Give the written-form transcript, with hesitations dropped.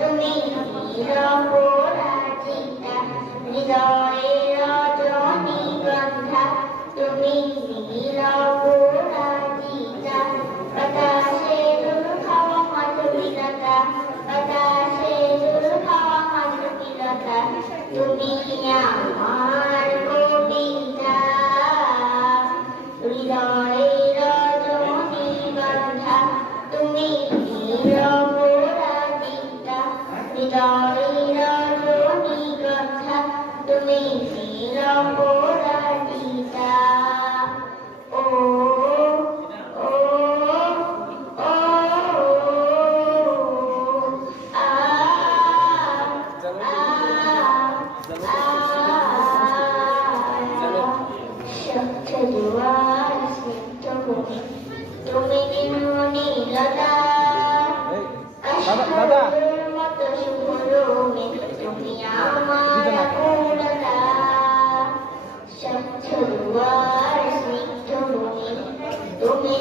তুমি নিরপরাজিতা হৃদয়ে রজনীগন্ধা তুমি নিরপরাজিতা বাতাসে দূর খাওয়া মাধবীলতা বাতাসে দূর খাওয়া মাধবীলতা তুমি আমার কবিতা হৃদয়ে রজনীগন্ধা তুমি নিরপরাজিতা হৃদয়ে রজনীগন্ধা তুমি নিরপরাজিতা ও ও ও আ স্বচ্ছ জোয়ার স্নিগ্ধ ভূমি তুমি নির্মলীলতা কাশফুলের মতো শুভ রঙে তুমি আমার আকুলতা স্বচ্ছ জোয়ার স্নিগ্ধ ভূমি তুমি